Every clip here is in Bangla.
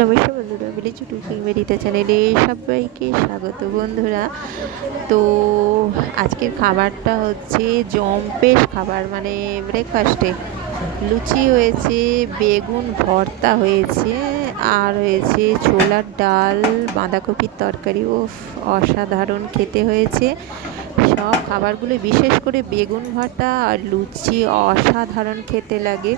নমস্কার বন্ধুরা, ভিলেজ কুকিং মেরিতা চ্যানেলে সবাইকে স্বাগত। বন্ধুরা, তো আজকের খাবারটা হচ্ছে জম্পেশ খাবার, মানে ব্রেকফাস্টে লুচি হয়েছে, বেগুন ভর্তা হয়েছে, আর হয়েছে ছোলার ডাল, বাঁধাকপির তরকারি। ও অসাধারণ খেতে হয়েছে সব খাবারগুলো। বিশেষ করে বেগুন ভর্তা আর লুচি অসাধারণ খেতে লাগে।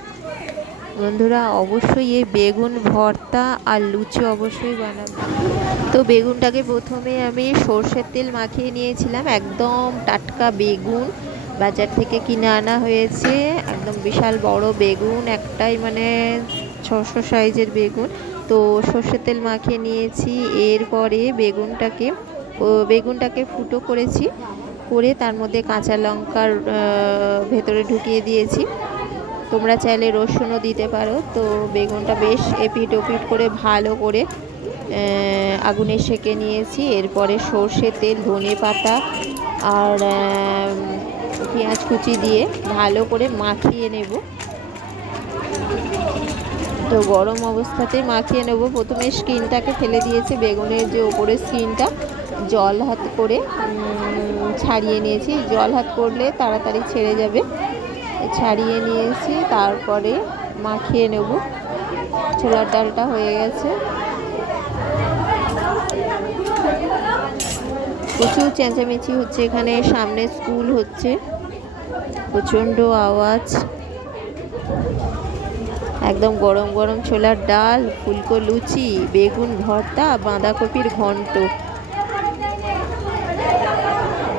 বন্ধুরা, অবশ্যই এই বেগুন ভর্তা আর লুচি অবশ্যই বানাবো। তো বেগুনটাকে প্রথমে আমি সর্ষের তেল মাখিয়ে নিয়েছিলাম। একদম টাটকা বেগুন বাজার থেকে কিনে আনা হয়েছে, একদম বিশাল বড় বেগুন একটাই, মানে 600 সাইজের বেগুন। তো সর্ষের তেল মাখিয়ে নিয়েছি। এরপরে বেগুনটাকে ফুটো করেছি, করে তার মধ্যে কাঁচা লঙ্কার ভেতরে ঢুকিয়ে দিয়েছি। তোমরা চাইলে রসুনও দিতে পারো। তো বেগুনটা বেশ এপিট ওপিট করে ভালো করে আগুনে সেঁকে নিয়েছি। এরপরে সর্ষে তেল, ধনে পাতা আর পেঁয়াজ কুচি দিয়ে ভালো করে মাখিয়ে নেব। তো গরম অবস্থাতেই মাখিয়ে নেব। প্রথমে স্কিনটাকে ফেলে দিয়েছি, বেগুনের যে ওপরের স্কিনটা জল হাত করে ছাড়িয়ে নিয়েছি। জল হাত করলে তাড়াতাড়ি ছেড়ে যাবে। ছাড়িয়ে নিয়েছি, তারপরে মাখিয়ে নেব। ছোলার ডালটা হয়ে গেছে। প্রচুর চেঁচামেচি হচ্ছে এখানে, সামনে স্কুল হচ্ছে, প্রচণ্ড আওয়াজ। একদম গরম গরম ছোলার ডাল, ফুলকো লুচি, বেগুন ভর্তা, বাঁধাকপির ঘন্ট।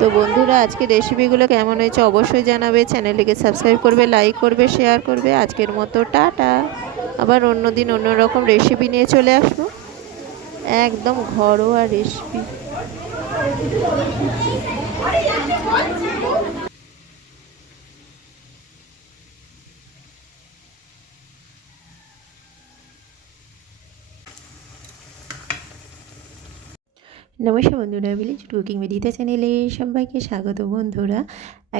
তো বন্ধুরা, আজকে রেসিপিগুলো কেমন হয়েছে অবশ্যই জানাবে। চ্যানেলটিকে সাবস্ক্রাইব করবে, লাইক করবে, শেয়ার করবে। আজকের মতো টাটা। আবার অন্যদিন অন্যরকম রেসিপি নিয়ে চলে আসবো, একদম ঘরোয়া রেসিপি। নমস্কার বন্ধুরা, ভিলেজ কুকিং মেরিতা চ্যানেলে সবাইকে স্বাগত। বন্ধুরা,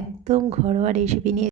একদম ঘরোয়া রেসিপি নিয়ে